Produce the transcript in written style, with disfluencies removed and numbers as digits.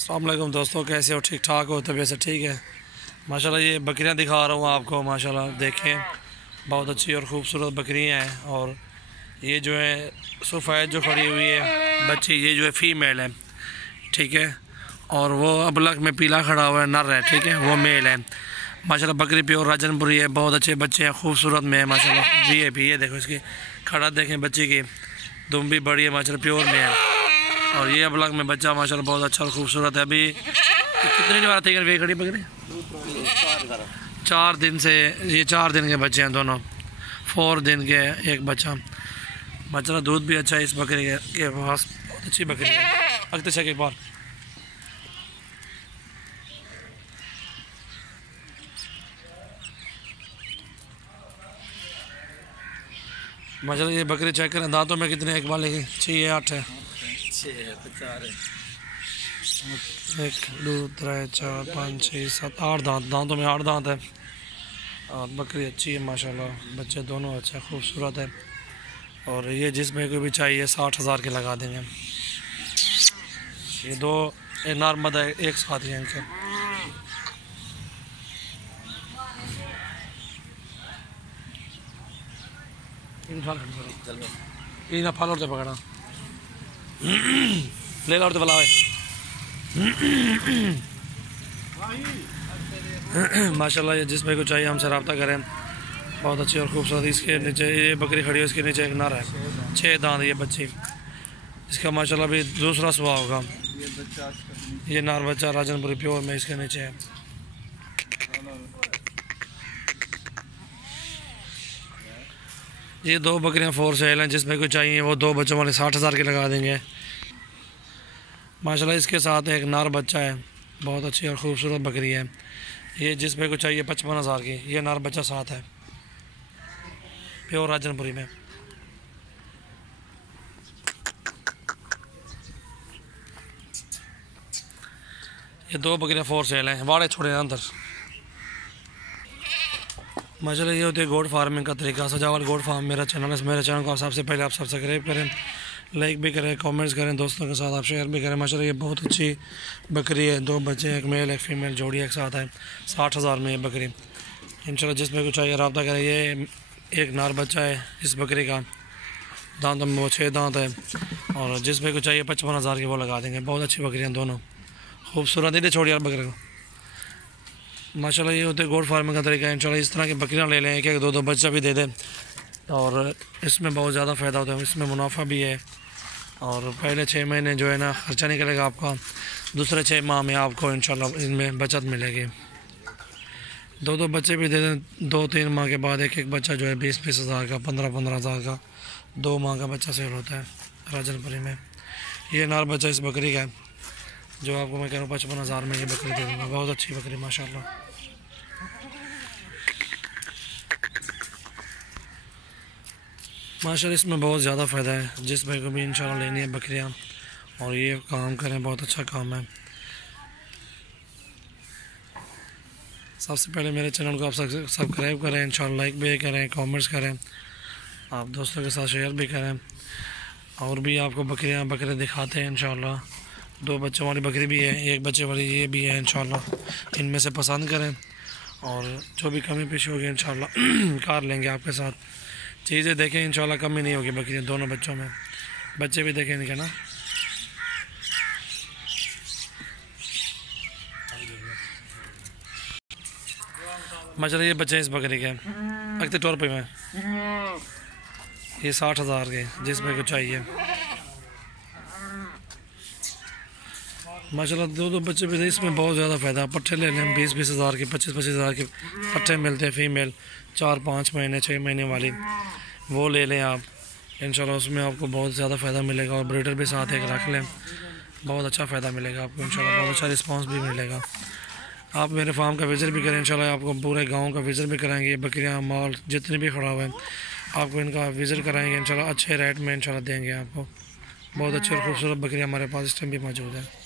अस्सलाम वालेकुम दोस्तों, कैसे हो? ठीक ठाक हो? तबीयत से ठीक है? माशाल्लाह ये बकरियां दिखा रहा हूँ आपको। माशाल्लाह देखें, बहुत अच्छी और ख़ूबसूरत बकरियां हैं। और ये जो है सफ़ेद जो खड़ी हुई है बच्ची, ये जो है फ़ीमेल है, ठीक है। और वो अबलग में पीला खड़ा हुआ है, नर है, ठीक है, वो मेल है। माशाल्लाह बकरी प्योर राजनपुरी है, बहुत अच्छे बच्चे हैं, खूबसूरत में है माशाल्लाह। भी है देखो, इसकी खड़ा देखें, बच्ची की दुम भी बड़ी है माशाल्लाह, प्योर में है। और ये अबलग में बच्चा माशाल्लाह बहुत अच्छा और खूबसूरत है। अभी कितने दिन बाद वे खड़ी बकरी? 4 दिन से, ये 4 दिन के बच्चे हैं दोनों, 4 दिन के एक बच्चा। माशाल्लाह दूध भी अच्छा है इस बकरी के पास, बहुत अच्छी बकरी है। अगते के बार माशाल्लाह ये बकरी चेक करें, दांतों में कितने एक बार लेके 6 है 8 है, 1 2 3 4 5 6 7 8 दांतों में 8 दांत है। और बकरी अच्छी है माशाल्लाह, बच्चे दोनों अच्छे खूबसूरत है। और ये जिसमें कोई भी चाहिए 60,000 के लगा देंगे। ये दो नॉर्मल है, एक साथ ही इनके। ना फल और पकड़ा ले लो और तो बुलावे। माशाल्लाह ये जिसमें को चाहिए हमसे रब्ता करें, बहुत अच्छी और खूबसूरत। इसके नीचे ये बकरी खड़ी है, इसके नीचे एक नर है, 6 दांत ये बच्ची। इसका माशाल्लाह भी दूसरा सुबह होगा। ये नार बच्चा राजनपुरी प्योर में इसके नीचे है। ये 2 बकरियां 4 सेल हैं, जिसमें कोई चाहिए वो 2 बच्चों वाले 60,000 के लगा देंगे माशाल्लाह। इसके साथ एक नार बच्चा है, बहुत अच्छी और ख़ूबसूरत बकरी है। ये जिसमें को चाहिए 55,000 की। ये नार बच्चा साथ है, प्योर राजनपुरी में। ये 2 बकरियां 4 सेल हैं, वाड़े छोड़े अंदर। माशाल्लाह ये होती है गोड फार्मिंग का तरीका। सजावल गोड फार्म मेरा चैनल है। मेरे चैनल को आप सबसे पहले आप सब्सक्राइब करें, लाइक भी करें, कमेंट्स करें, दोस्तों के साथ आप शेयर भी करें। माशाल्लाह ये बहुत अच्छी बकरी है, 2 बच्चे, एक मेल एक फ़ीमेल जोड़ी एक साथ है। 60,000 में ये बकरी इंशाल्लाह। जिसमें कुछ चाहिए रब्ता करें। ये एक नार बच्चा है इस बकरी का, दांतों में वो 6 दांत है। और जिसमें कुछ चाहिए 55,000 की वो लगा देंगे। बहुत अच्छी बकरियाँ दोनों, खूबसूरत। नहीं छोड़ यार बकरे को। माशाल्लाह ये होते गोड फार्मिंग का तरीका है। इंशाल्लाह इस तरह की बकरियां ले लें, 1 2 बच्चा भी दे दें, और इसमें बहुत ज़्यादा फ़ायदा होता है। इसमें मुनाफा भी है। और पहले 6 महीने जो है ना ख़र्चा निकलेगा आपका, दूसरे 6 माह में आपको इंशाल्लाह इनमें बचत मिलेगी। 2 बच्चे भी दे दें, 2-3 माह के बाद एक बच्चा जो है 20-20 हज़ार का, 15-15 हज़ार का 2 माह का बच्चा सेल होता है राजनपुरी में। ये नार बच्चा इस बकरी का है, जो आपको मैं कह रहा हूँ 55,000 में ये बकरी दे दूँगा। बहुत अच्छी बकरी माशाल्लाह। माशाल्लाह इसमें बहुत ज़्यादा फ़ायदा है। जिस भाई को भी इंशाल्लाह लेनी है बकरियाँ और ये काम करें, बहुत अच्छा काम है। सबसे पहले मेरे चैनल को आप सब्सक्राइब करें, इंशाल्लाह लाइक भी करें, कमेंट्स करें, आप दोस्तों के साथ शेयर भी करें। और भी आपको बकरे दिखाते हैं इंशाल्लाह। 2 बच्चों वाली बकरी भी है, 1 बच्चे वाली ये भी है इंशाल्लाह। इनमें से पसंद करें, और जो भी कमी पेशी होगी इंशाल्लाह कर लेंगे आपके साथ। चीज़ें देखें इंशाल्लाह, कमी नहीं होगी बकरियाँ दोनों बच्चों में। बच्चे भी देखें इनके ना। माशाल्लाह ये बच्चे इस बकरी के अगते तौर पे में ये 60,000 के, जिसमें कुछ चाहिए। माशाल्लाह 2 बच्चे भी थे, इसमें बहुत ज़्यादा फ़ायदा। पट्ठे ले लें 20-20 हज़ार के, 25-25 हज़ार के पट्ठे मिलते हैं फ़ीमेल, 4-5 महीने 6 महीने वाली, वो ले लें आप इंशाल्लाह। उसमें आपको बहुत ज़्यादा फ़ायदा मिलेगा। और ब्रीडर भी साथ एक रख लें, बहुत अच्छा फ़ायदा मिलेगा आपको इंशाल्लाह। बहुत अच्छा रिस्पांस भी मिलेगा। आप मेरे फार्म का विज़िट भी करें इंशाल्लाह, आपको पूरे गाँव का विज़िट भी कराएँगे। बकरियाँ माल जितने भी खड़ा हुआ है आपको इनका विज़िट कराएँगे इंशाल्लाह। अच्छे रेट में इंशाल्लाह देंगे आपको। बहुत अच्छी और खूबसूरत बकरियाँ हमारे पास इस टाइम भी मौजूद है।